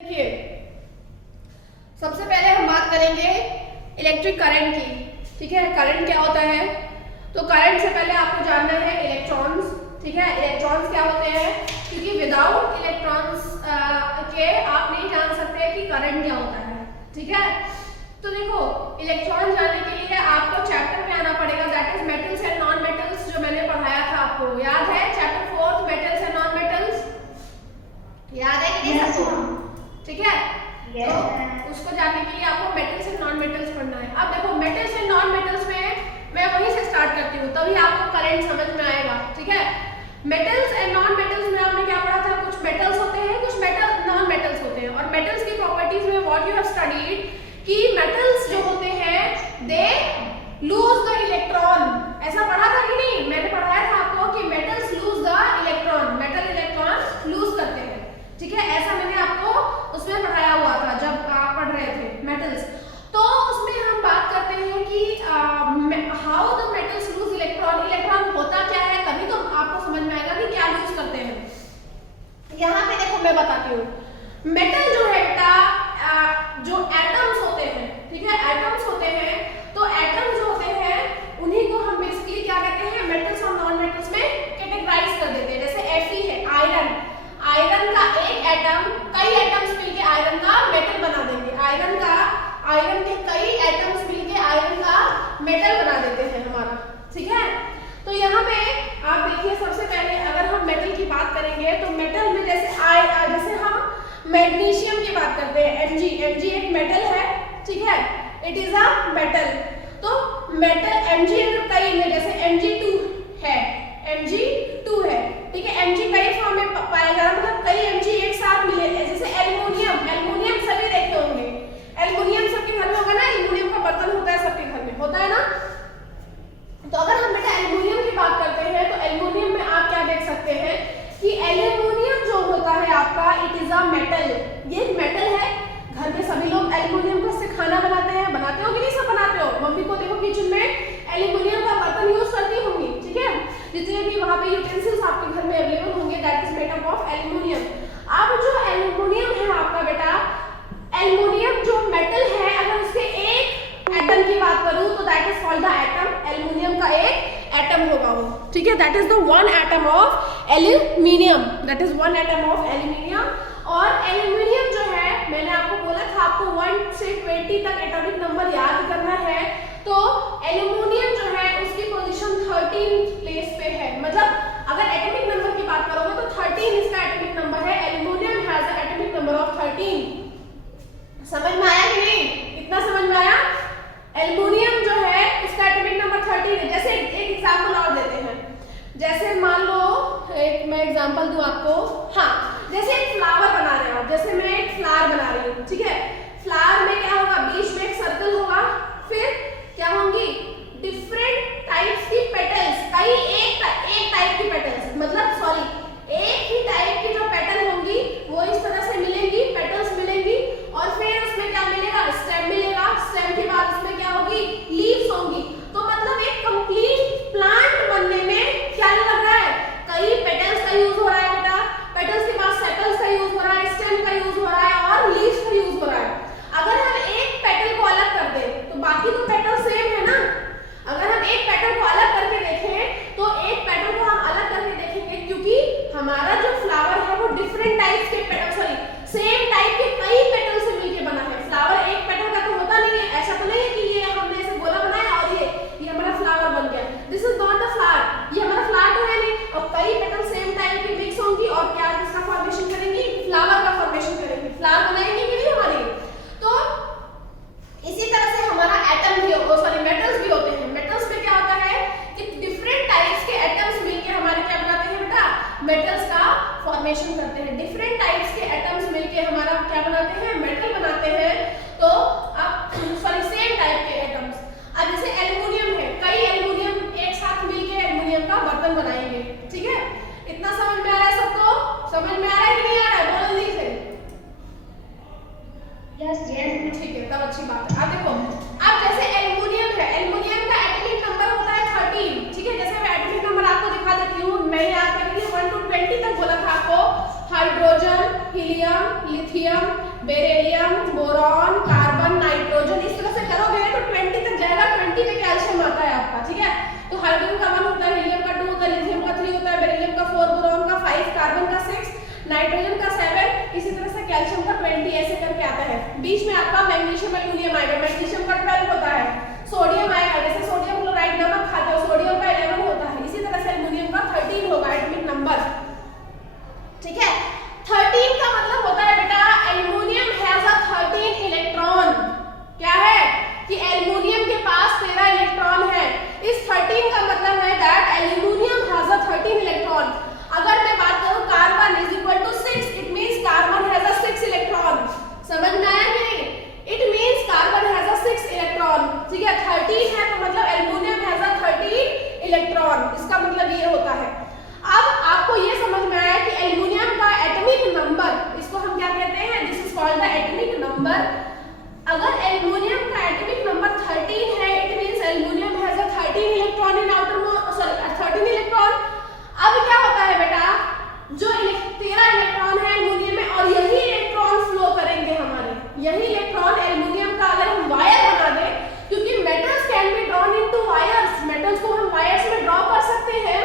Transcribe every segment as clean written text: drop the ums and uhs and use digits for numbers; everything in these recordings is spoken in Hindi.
देखिए, सबसे पहले हम बात करेंगे इलेक्ट्रिक करंट की। ठीक है, करंट क्या होता है? तो करंट से पहले आपको जानना है इलेक्ट्रॉन्स। ठीक है, इलेक्ट्रॉन्स क्या होते हैं, क्योंकि विदाउट इलेक्ट्रॉन्स के आप नहीं जान सकते कि करंट क्या होता है। ठीक है, तो देखो इलेक्ट्रॉन जानने के लिए आपको चैप्टर में आना पड़ेगा, that is metals and non metals, जो मैंने पढ़ाया था आपको याद है, chapter 4 metals and non metals, याद है कि नहीं सबको? ठीक है, तो उसको जानने के लिए आपको मेटल्स एंड नॉन मेटल्स पढ़ना है। अब देखो मेटल्स एंड नॉन मेटल्स में मैं वहीं से स्टार्ट करती हूँ, तभी आपको करंट समझ में आएगा। ठीक है, मेटल्स एंड नॉन मेटल्स में आपने क्या पढ़ा था? कुछ मेटल्स होते हैं, कुछ मेटल नॉन मेटल्स होते हैं। और मेटल्स की प्रॉपर्टीज में व्हाट यू हैव स्टडीड कि मेटल्स जो होते हैं दे लूज द इलेक्ट्रॉन। ऐसा पढ़ा था कि नहीं? मैंने पढ़ाया था आपको कि metals lose the electron, metal electron lose करते हैं। ठीक है, ऐसा मैंने आपको उसमें पढ़ाया हुआ था जब आप पढ़ रहे थे मेटल्स। तो उसमें हम बात करते हैं कि how the metals loose electron, electron होता क्या है, तभी तो आपको समझ में आएगा कि क्या लूज करते हैं। यहाँ पे देखो मैं बताती हूँ, मेटल जो है बेटा, जो एटम्स होते हैं, ठीक है, एटम्स होते हैं, तो एटम्स जो होते हैं उन्हीं को हम बेसिकली क्या कहते हैं, मेटल्स और नॉन मेटल्स में कैटेगराइज कर देते हैं। जैसे Fe है, आयरन, आयरन का एक एटम कई एटम्स मिलके आयरन का मेटल बना देंगे। आयरन के कई एटम्स मिलके आयरन का मेटल बना देते हैं हमारा। ठीक है, तो यहाँ पे आप देखिए, सबसे पहले अगर हम मेटल की बात करेंगे तो मेटल में जैसे हम मैग्नीशियम की बात करते हैं, Mg एक मेटल है। ठीक है, इट इज अ मेटल। तो मेटल Mg कई में, जैसे Mg2 है, Mg2 है। ठीक है, Mg कई फॉर्म में पाया जा रहा है, मतलब कई Mg एक साथ मिले। जैसे एल्युमिनियम सभी देखे होंगे, एल्युमिनियम सबके घर में होगा ना, एल्युमिनियम का बर्तन होता है सबके घर में, होता है ना। तो अगर हम बेटा एल्युमिनियम की बात करते हैं तो एल्युमिनियम में आप क्या देख सकते हैं कि एल्युमिनियम जो होता है आपका, इट इज अ मेटल, ये एक मेटल है। घर में सभी लोग एल्युमिनियम का से खाना बनाते हो कि नहीं? सब बनाते हो। मम्मी को देखो किचन में एल्युमिनियम का बर्तन यूज करती होंगी। ठीक है, जितने भी वहां पे यूटेंसिल्स आपके घर में अवेलेबल होंगे, that is made up of aluminium. अब जो एल्युमिनियम है आपका बेटा, एल्युमिनियम जो मेटल है, अगर उसके एक एटम की बात करूं तो that is called the atom, aluminium का एक एटम होगा वो। ठीक है, that is the one atom of aluminium, that is one atom of aluminium. और एल्युमिनियम जो है, मैंने आपको बोला था आपको 1 से 20 तक एटॉमिक नंबर याद करना है। तो एल्युमिनियम जो है उसकी पोजीशन 13 प्लेस पे है, मतलब अगर एटॉमिक नंबर की बात करोगे तो 13 इसका एटॉमिक नंबर है। Aluminium has a atomic number of 13। समझ में आया कि नहीं? इतना समझ में आया? एल्युमिनियम जो है इसका एटॉमिक नंबर 13 है। जैसे एक एग्जांपल और देते हैं, जैसे मान लो मैं एग्जांपल दूं आपको, हाँ, जैसे एक फ्लावर बना रहे हो, जैसे मैं एक फ्लावर बना रही हूँ। ठीक है, फ्लावर में क्या होगा, बीच में एक सर्कल होगा, फिर क्या होंगी, डिफरेंट टाइप्स की पेटल्स, कई एक टाइप की पेटल्स, मतलब सॉरी एक ही टाइप की जो पेटल होंगी वो इस तरह से मिलेंगी, पेटल्स मिलेंगी, और फिर उसमें क्या मिलेगा, स्टेम मिलेगा। स्टेम के बाद उसमें क्या होगी, लीव्स होंगी। तो मतलब एक कंप्लीट प्लांट बनने में क्या लग रहा है, कई पेटल्स का यूज हो रहा है बेटा, पेटल्स के बाद सेपल्स का यूज हो रहा है, स्टेम का यूज हो रहा है और लीव्स का यूज हो रहा है। अगर हम एक पेटल को अलग कर दें तो बाकी तो पेटल सेम है ना। अगर हम एक पेटल को अलग करके देखें तो एक पेटल को हम अलग करके देखेंगे, क्योंकि हमारा जो फ्लावर है वो डिफरेंट टाइप्स के पेटल, सॉरी सेम टाइप के कई पेटल से मिलके बना है। फ्लावर एक पेटल का तो होता नहीं है, ऐसा तो नहीं है कि ये हमने ऐसे गोला बनाया और ये हमारा फ्लावर बन गया। This is not the flower, ये हमारा फ्लावर तो है नहीं। और कई पेटल सेम टाइप की मिक्स होंगी और क्या इसका फॉर्मेशन करेंगी, फ्लावर का फॉर्मेशन करेंगी, फ्लावर बनाएंगी कि नहीं हमारी। तो इसी तरह से हमारा एटम भी, सॉरी मेटल्स भी होते हैं। मेटल्स में क्या होता है कि डिफरेंट टाइप्स के एटम्स मिलके हमारे क्या बनाते हैं बेटा, मेटल्स का फॉर्मेशन करते हैं। डिफरेंट टाइप्स के एटम्स मिलके हमारा क्या बनाते हैं, मेटल बनाते हैं। तो अब सॉरी सेम टाइप के एटम्स, अब जैसे एल्युमिनियम है, कई एल्युमिनियम एक साथ मिलके एल्युमिनियम का बर्तन बनाएंगे। ठीक है, इतना समझ में आ रहा है सबको? समझ में आ रहा है कि नहीं आ रहा है? बोलो जल्दी से। यस, ठीक है, तब अच्छी बात है। अब देखो, अब जैसे एल्युमिनियम है, एल्युमिनियम का एटॉमिक नंबर होता है 13। ठीक है, जैसे मैं एटॉमिक नंबर आपको दिखा देती हूँ, मैंने याद करके 1 to 20 तक बोला था आपको, hydrogen, helium, lithium, beryllium, boron, carbon, nitrogen, इस तरह से करोगे तो 20 तक जाएगा। 20 पे कैल्शियम आता है आपका, ठीक है। तो हाइड्रोजन का 1 होता है, हीलियम का 2 होता है, लिथियम का 3 होता है, बेरिलियम का 4, बोरॉन का 5, कार्बन का 6, नाइट्रोजन का 7, इसी तरह से कैल्शियम का 20, ऐसे करके आता है। बीच में आपका मैग्नीशियम, एल्यूमिनियम आएगा, मैग्नीशियम का 12 होता है, सोडियम आएगा, जैसे सोडियम क्लोराइड नमक खाते हो, सोडियम का 11 होता है, इसी तरह से एल्यूमिनियम का 13 होगा एटॉमिक नंबर, ठीक है। 13 का मतलब होता है बेटा एल्यूमिनियम हैज अ 13 इलेक्ट्रॉन। क्या है कि एल्यूमिनियम के पास 13 इलेक्ट्रॉन है। इस 13 का मतलब है that aluminium has a 13 electron. अगर मैं बात करूं carbon is equal to 6, it means carbon has a 6 electron. समझ में आया कि नहीं? It means carbon has a 6 electron, ठीक है। 13 है तो मतलब एल्यूमिनियम हैज अ 13 इलेक्ट्रॉन, इसका मतलब ये होता है। अब आपको ये समझ में आया कि एल्यूमिनियम का एटॉमिक नंबर, इसको हम क्या कहते हैं? This is called the atomic number. अगर एल्यूमिनियम का एटॉमिक नंबर 13 है, it means aluminium has a 13 electron in outer most, sorry 13 electron. अब क्या होता है बेटा, जो 13 इलेक्ट्रॉन है एल्यूमिनियम में, और यही इलेक्ट्रॉन फ्लो करेंगे हमारे, यही इलेक्ट्रॉन एल्यूमिनियम का अगर हम वायर बना दें, क्योंकि metals can be drawn into wires, metals को हम वायर्स में ड्रॉ कर सकते हैं।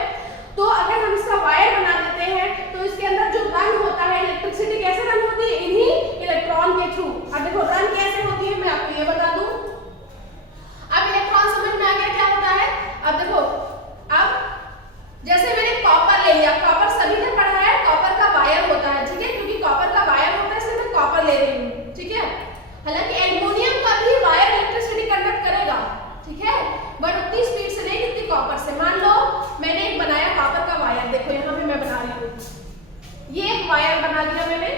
तो अगर हम इसका वायर बना देते हैं तो इसके अंदर जो रन होता है, इलेक्ट्रिसिटी कैसे रन होती है? इन्हीं इलेक्ट्रॉन के थ्रू। अब देखो रन कैसे होती है मैं आपको ये बता दूं। अब इलेक्ट्रॉन समझ में आ गया क्या होता है? अब देखो, अब जैसे मैंने कॉपर ले लिया, कॉपर सभी ने पढ़ा है, कॉपर का वायर होता है, ठीक है, क्योंकि कॉपर का वायर होता है इसलिए मैं कॉपर ले रही हूँ, ठीक है। हालांकि एल्यूमिनियम का भी वायर इलेक्ट्रिसिटी कंडक्ट करेगा, ठीक है, बट उतनी स्पीड से नहीं जितनी कॉपर से। मान लो मैंने एक बनाया कॉपर का वायर, देखो यहाँ पे मैं बना रही हूँ, ये एक वायर बना दिया मैंने,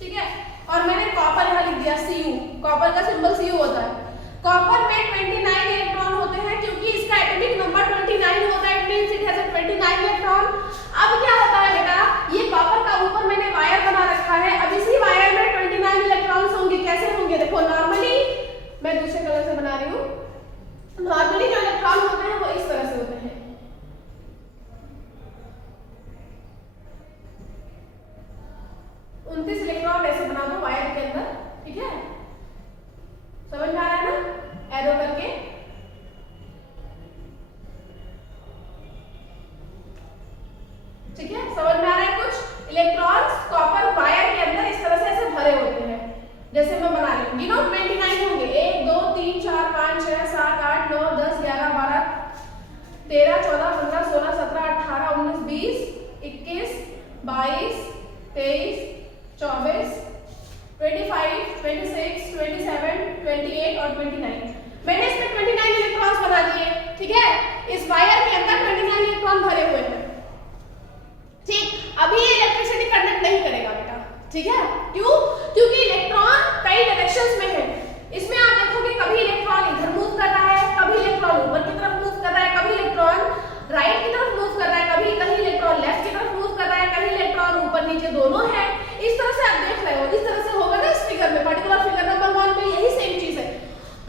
ठीक है, और मैंने कॉपर यहाँ लिख दिया Cu, कॉपर का सिंबल Cu होता है। कॉपर में 29 इलेक्ट्रॉन होते हैं, क्योंकि इसका एटॉमिक नंबर 29 होता है, it means it has 29 electron. अब क्या होता है बेटा, ये कॉपर का ऊपर मैंने वायर बना रखा है, अब इसी वायर में 29 इलेक्ट्रॉन्स होंगे। कैसे होंगे? देखो नॉर्मली मैं दूसरे कलर से बना रही हूँ, नॉर्मली जो इलेक्ट्रॉन होते हैं वो इस तरह से होते हैं, 29 इलेक्ट्रॉन ऐसे बना दो वायर के अंदर, ठीक है, समझ में आ रहा है ना? एरो करके ठीक है, समझ में आ रहा है? कुछ इलेक्ट्रॉन्स कॉपर वायर के अंदर इस तरह से ऐसे भरे होते हैं, जैसे मैं बना रही हूँ, गिनो 29 होंगे, 1 2 3 4 5 6 7 8 9 10 11 12 13 14 15 16 17 18 19 20 21 22 23 24 25 26 27 28 और 29। मैंने इसमें 29 इलेक्ट्रॉन्स बना दिए, ठीक है, इस वायर के अंदर 29 इलेक्ट्रॉन भरे हुए हैं, ठीक। अभी ये इलेक्ट्रिसिटी कंडक्ट नहीं करेगा बेटा, ठीक है, क्यों? क्योंकि इलेक्ट्रॉन कई डायरेक्शंस में है। इसमें आप देखोगे कभी इलेक्ट्रॉन इधर मूव कर रहा है, कभी इलेक्ट्रॉन ऊपर की तरफ मूव कर रहा है, कभी इलेक्ट्रॉन राइट की तरफ मूव कर रहा है, कभी कहीं इलेक्ट्रॉन लेफ्ट की तरफ मूव कर रहा है, कहीं इलेक्ट्रॉन ऊपर नीचे दोनों है। इस तरह से आप देख रहे हो, इस तरह से होगा ना इस फिगर में, पर्टिकुलर फिगर नंबर 1 में यही सेम चीज है।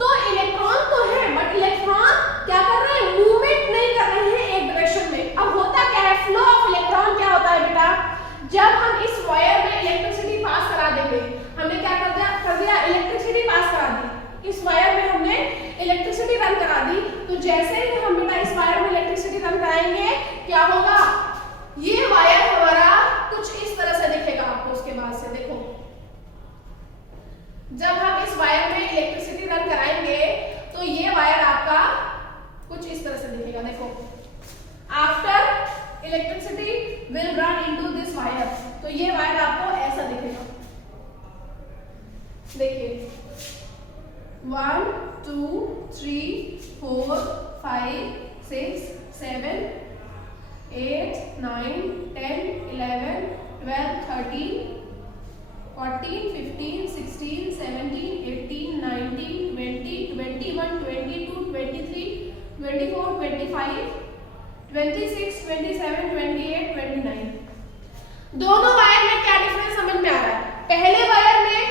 तो इलेक्ट्रॉन तो है, बट इलेक्ट्रॉन क्या कर रहे हैं? मूवमेंट नहीं कर रहे हैं एक डायरेक्शन में। अब होता क्या है? फ्लो ऑफ इलेक्ट्रॉन क्या होता है बेटा? जब हम इस वायर में इलेक्ट्रिसिटी पास करा देंगे, हमने क्या कर दिया इलेक्ट्रिसिटी पास करा दी, इस वायर में हमने इलेक्ट्रिसिटी रन करा दी, तो जैसे ही हम बेटा इस वायर में इलेक्ट्रिसिटी रन कराएंगे, क्या होगा? ये वायर हमारा कुछ इस तरह से दिखेगा आपको। उसके बाद से देखो, जब हम इस वायर में इलेक्ट्रिसिटी रन कराएंगे तो ये वायर आपका कुछ इस तरह से दिखेगा। देखो, after electricity will run into this wire, तो ये वायर आपको ऐसा दिखेगा। देखिए 1 2 3 4 5 6 7 8 9 10 11 12 13 14 15 16 17 18 19 20 21 22 23 24 25 26 27 28 29। दोनों वायर में क्या डिफरेंस समझ में आ रहा है? पहले वायर में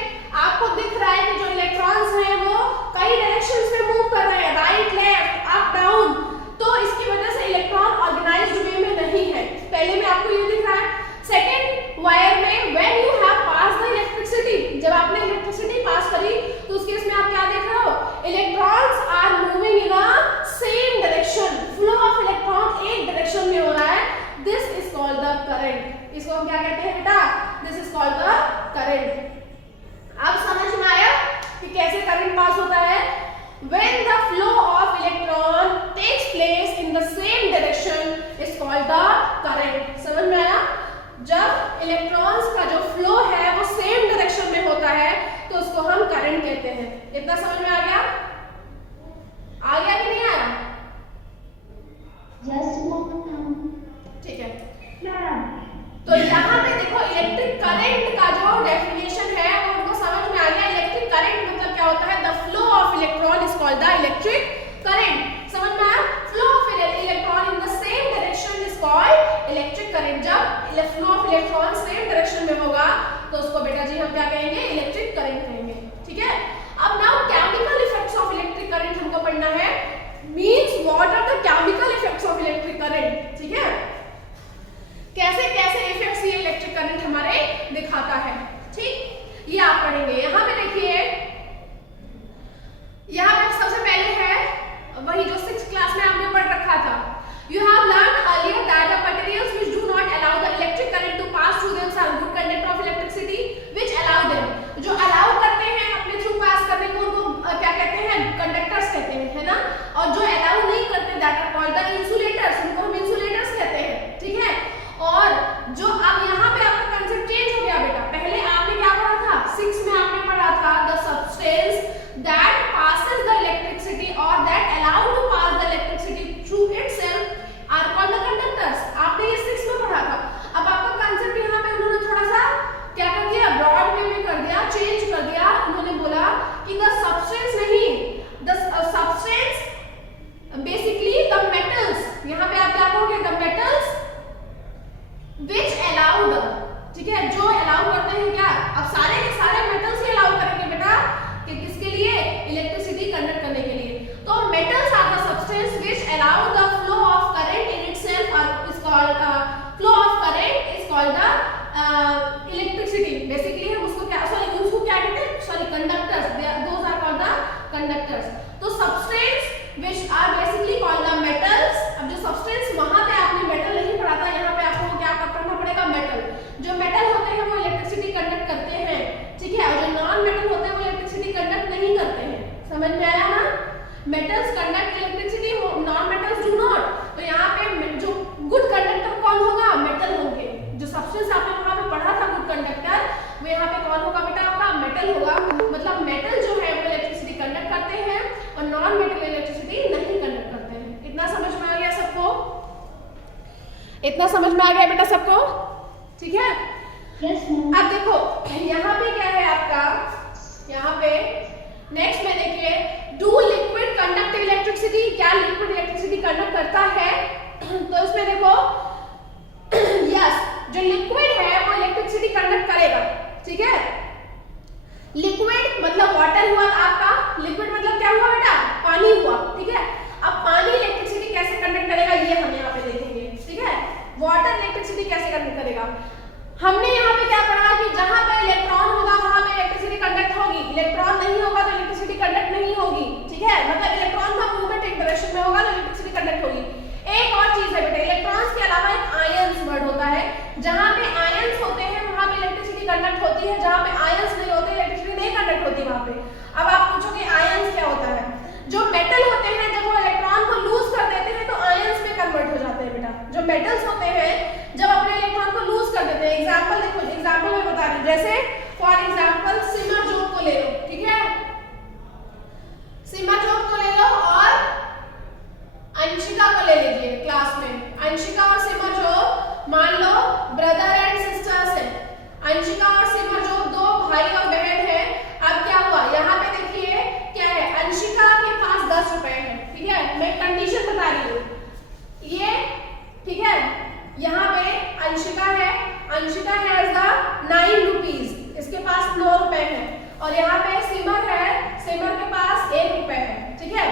आपको दिख रहा है कि जो इलेक्ट्रॉन्स हैं वो कई डायरेक्शंस में मूव कर रहे हैं, राइट लेफ्ट अप डाउन, तो इसकी वजह से इलेक्ट्रॉन ऑर्गेनाइज्ड वे में नहीं है। पहले में आपको ये दिख रहा है। सेकेंड वायर में when you have pass the electricity, जब आपने when the flow of electron takes place in the same direction is called the current। समझ में आया? जब इलेक्ट्रॉन्स का जो फ्लो है वो सेम डायरेक्शन में होता है तो उसको हम करंट कहते हैं। इतना समझ में आ गया? आ गया कि नहीं आया? Yes ma'am. ठीक है। तो यहाँ पे देखो इलेक्ट्रिक करंट का जो डेफिनेशन है वो उनको समझ में आ गया। इलेक्ट्रिक करंट मतलब क्या होता है? The flow of electron is called the electric current. समझ में आया? Flow of electron in the same direction is called electric current. जब flow of electron same direction में होगा तो उसको बेटा जी हम क्या कहेंगे? इलेक्ट्रिक करंट कहेंगे। ठीक है। अब now chemical effects of electric current हमको पढ़ना है। Means what are the chemical effects of electric current. ठीक है। कैसे कैसे इफेक्ट्स ये इलेक्ट्रिक करंट हमारे दिखाता है। ठीक, ये आप पढ़ेंगे। यहाँ पे देखिए, यहाँ पे सबसे पहले है वही जो 6th क्लास में आपने पढ़ रखा था। You have learned earlier that the materials which do not allow the electric current to pass through them are good conductor of electricity, which allow them। जो allow करते हैं अपने थ्रू पास करने को उनको क्या कहते हैं? कंडक्टर्स कहते हैं, है ना। और जो allow नहीं करते that are called the insulators, उनको हम insulators कहते हैं। ठीक है। और जो अब यहाँ पे आपका कंसेप्ट चेंज हो गया बेटा। पहले आपने क्या पढ़ा था? 6 में आपने पढ़ा था the substance that passes the electricity or that allow to pass the electricity through itself are called the conductors। आपने ये 6 में पढ़ा था। अब आपका कंसेप्ट यहाँ पे उन्होंने थोड़ा सा क्या कर दिया? ब्रॉड वे में कर दिया, चेंज कर दिया। उन्होंने बोला कि the substance नहीं, the substance basically the metals। यहाँ पे आप क्या कहोगे? the metals which allowed। ठीक है, जो अलाउ करते हैं क्या? अब सारे के सारे मेटल्स ही अलाउ करेंगे बेटा कि किसके लिए? इलेक्ट्रिसिटी कंडक्ट करने के लिए। तो metals are the substance which allow the flow of current in itself और is called flow of current is called the electricity. Basically हम उसको क्या उसको क्या कहते हैं? Sorry, conductors. Those are called the conductors. तो substance which are basically called the metals. अब जो सब्सटेंस वहां पे आपने मेटल नहीं पढ़ा था, यहाँ पे आपको क्या करना पड़ेगा? मेटल। जो मेटल होते हैं वो इलेक्ट्रिसिटी कंडक्ट करते हैं। ठीक है। और जो नॉन मेटल होते हैं वो इलेक्ट्रिसिटी कंडक्ट नहीं करते हैं। समझ में आया ना? Metals conduct electricity, non metals do not. तो यहाँ पे जो गुड कंडक्टर कौन होगा? मेटल होंगे। जो सब्सटेंस आपने वहां पे पढ़ा था गुड कंडक्टर, वो यहाँ पे कौन होगा बेटा? आपका मेटल होगा। मतलब मेटल जो है वो इलेक्ट्रिसिटी कंडक्ट करते हैं और नॉन मेटल इलेक्ट्रिसिटी नहीं कंडक्ट करते हैं। इतना समझ में आ गया सबको? इतना समझ में आ गया बेटा सबको? ठीक है। यस। अब देखो यहाँ पे क्या है आपका? यहाँ पे नेक्स्ट में देखिए, डू लिक्विड कंडक्ट इलेक्ट्रिसिटी। क्या लिक्विड इलेक्ट्रिसिटी कंडक्ट करता है? तो इसमें देखो यस, जो लिक्विड है वो इलेक्ट्रिसिटी कंडक्ट करेगा। ठीक है। लिक्विड मतलब वाटर हुआ आपका। लिक्विड मतलब क्या हुआ बेटा? पानी हुआ। ठीक है। अब पानी इलेक्ट्रिसिटी कैसे कंडक्ट करेगा ये हम यहाँ पे देखेंगे। ठीक है। वाटर इलेक्ट्रिसिटी कैसे कंडक्ट करेगा? हमने यहाँ पे क्या पढ़ा कि जहां पे इलेक्ट्रॉन होगा वहां पे इलेक्ट्रिसिटी कंडक्ट होगी। इलेक्ट्रॉन नहीं होगा तो इलेक्ट्रिसिटी कंडक्ट नहीं होगी। ठीक है। मतलब इलेक्ट्रॉन का मूवमेंट एक डायरेक्शन में होगा तो इलेक्ट्रिसिटी कंडक्ट होगी। एक और चीज है बेटा, इलेक्ट्रॉन्स के अलावा एक आयंस वर्ड होता है। जहां पे आयंस होते हैं वहां पे इलेक्ट्रिसिटी कंडक्ट होती है, जहां पे आयंस नहीं होते इलेक्ट्रिसिटी नहीं कंडक्ट होती वहां पे। अब आप पूछोगे आयंस क्या होता है? जो मेटल होते हैं जब वो इलेक्ट्रॉन को लूज कर देते हैं तो आयंस में कन्वर्ट हो जाते हैं बेटा। जो मेटल्स होते हैं जब अपने इलेक्ट्रॉन को लूज कर देते हैं, एग्जांपल देखो, एग्जांपल मैं बता रही हूं। जैसे फॉर एग्जांपल सिमरजोत को ले लो। ठीक है। सिमरजोत को ले लो और अंशिका को ले लीजिए क्लास में। अंशिका और सिमरजोत मान लो ब्रदर एंड सिस्टर्स हैं। अंशिका और सिमरजोत दो भाई और बहन हैं। अब क्या हुआ? यहाँ पे देखिए क्या है? अंशिका के पास 10 रुपए है। ठीक है। मैं कंडीशन बता रही हूँ ये। ठीक है। यहाँ पे अंशिका है, अंशिका हैज द 9 रुपीज, इसके पास 9 रुपए है। और यहाँ पे सिमर है, सिमर के पास 1 रुपए है। ठीक है।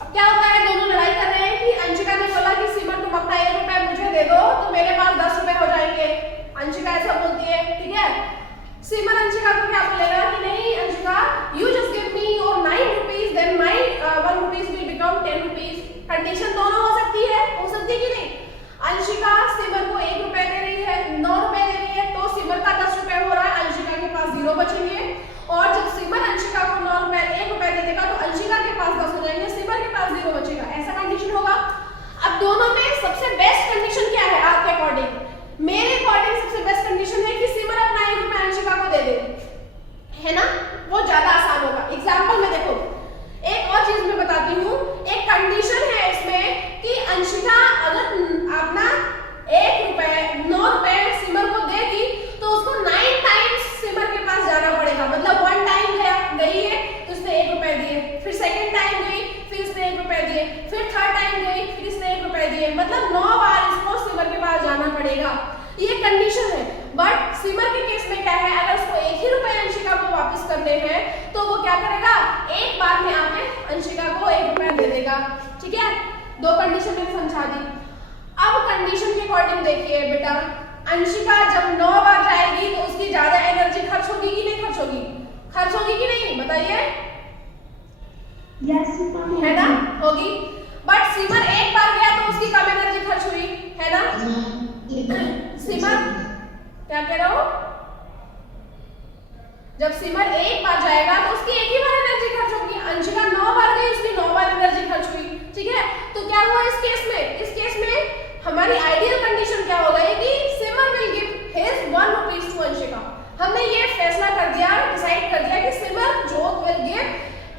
अब क्या होता है? दोनों लड़ाई कर रहे हैं कि अंशिका ने बोला कि सिमर तुम अपना 1 रुपए मुझे दे दो तो मेरे पास 10 रुपए हो जाएंगे। अंशिका ऐसा बोलती है। ठीक है। सिमर अंशिका को क्या बोलेगा कि नहीं Anshika, you just give me your 9 rupees then my 1 rupees will become 10 rupees. Condition दोनों हो सकती है कि नहीं? अंशिका सिमर को 1 रुपए दे रही है, 9 रुपए दे रही है, तो सिमर का 10 रुपए हो रहा है, अंशिका के पास 0 बचेंगे। और जब सिमर अंशिका को 9 रुपए 1 रुपए दे देगा तो अंशिका मतलब 9 बार इसको सिमर के पास जाना पड़ेगा, ये कंडीशन है। बट सिमर के केस में क्या है, अगर उसको 1 ही रुपए अंशिका को वापस करने हैं तो वो क्या करेगा, एक बार में आके अंशिका को 1 रुपया दे देगा। ठीक है, 2 कंडीशन मैंने समझा दी। अब कंडीशन के अकॉर्डिंग देखिए बेटा, अंशिका जब 9 बार जाएगी तो उसकी ज्यादा एनर्जी खर्च होगी कि नहीं खर्च होगी, खर्च होगी कि नहीं बताइए? यस है ना, होगी। बट सिमर एक बार गया तो उसकी कम एनर्जी खर्च हुई, है ना? सिमर क्या कह रहा हो, जब सिमर एक बार जाएगा तो उसकी एक ही बार एनर्जी खर्च होगी। अंशिका 9 बार गई, उसकी 9 बार एनर्जी खर्च हुई। ठीक है, तो क्या हुआ इस केस में, इस केस में हमारी आइडियल कंडीशन क्या हो गई कि Simar will give his 1 rupees to Anshika. हमने ये फैसला कर दिया, डिसाइड कर दिया कि Simarjot will give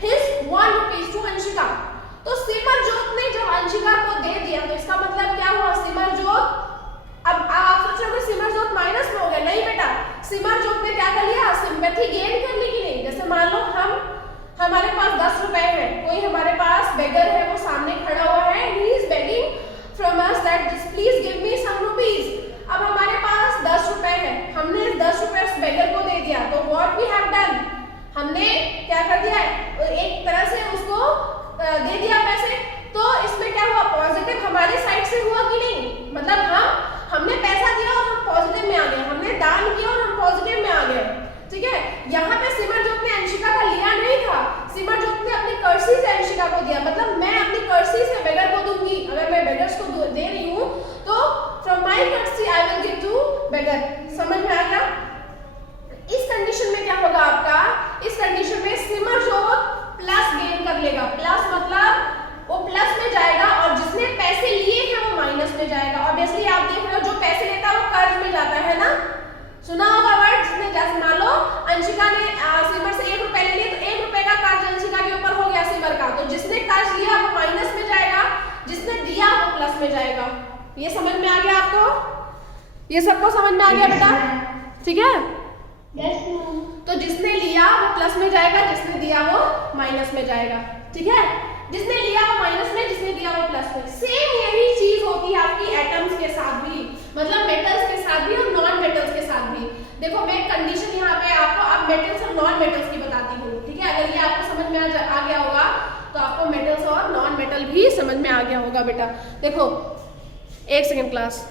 his 1 rupees to Anshika. तो सिमर जोत ने जब अंशिका को दे दिया तो इसका मतलब क्या हुआ, सिमर जोत, अब आप सोच रहे हो सिमर जोत माइनस में हो गया, नहीं बेटा, सिमर जोत ने क्या कर लिया, सिंपैथी गेन कर ली कि नहीं। जैसे मान लो हमारे पास 10 रुपए है, कोई हमारे पास बेगर है, वो सामने खड़ा हुआ है, he is begging from us that please give me some rupees. अब हमारे पास 10 रुपए है, हमने 10 रुपए उस बेगर को दे दिया, तो व्हाट वी हैव डन, हमने क्या कर दिया है, एक तरह से उसको दे दिया पैसे। तो इसमें क्या हुआ, पॉजिटिव हमारे साइड से हुआ कि नहीं, मतलब हमने पैसा दिया और हम पॉजिटिव में आ गए, हमने दान किया और हम पॉजिटिव में आ गए। ठीक है, यहाँ पे सिमर जोत ने अंशिका का लिया नहीं था, सिमर जोत ने अपनी कर्सी से अंशिका को दिया, मतलब मैं अपनी कर्सी से बेगर को दूंगी। अगर मैं बेगर्स को दे रही हूँ तो from my courtesy I will give to beggar. समझ में आ गया? इस कंडीशन में क्या होगा आपका, इस कंडीशन में सिमर जोत प्लस गेन कर लेगा। प्लस मतलब वो प्लस में जाएगा और जिसने पैसे लिए हैं वो माइनस में जाएगा। ऑब्वियसली आप देख रहे हो जो पैसे लेता है वो कर्ज में जाता है ना, सुना होगा वर्ड। जिसने जैसे मान लो अंशिका ने सिमर से 1 रुपए ले लिए तो 1 रुपए का कर्ज अंशिका के ऊपर हो गया सिमर का, तो जिसने कर्ज लिया वो माइनस में जाएगा, जिसने दिया वो प्लस में जाएगा। ये समझ में आ गया आपको, ये सबको समझ में आ गया बेटा? ठीक है, यस मैम। तो जिसने लिया वो प्लस में जाएगा, जिसने दिया वो माइनस में जाएगा। ठीक है, जिसने लिया वो माइनस में, जिसने दिया वो प्लस में। सेम यही चीज होती है आपकी एटम्स के साथ भी, मतलब मेटल्स के साथ भी और नॉन मेटल्स के साथ भी। देखो मैं कंडीशन यहाँ पे आपको अब मेटल्स और नॉन मेटल्स की बताती हूँ। ठीक है, अगर ये आपको समझ में आ गया होगा तो आपको मेटल्स और नॉन मेटल भी समझ में आ गया होगा बेटा। देखो 1 सेकेंड क्लास।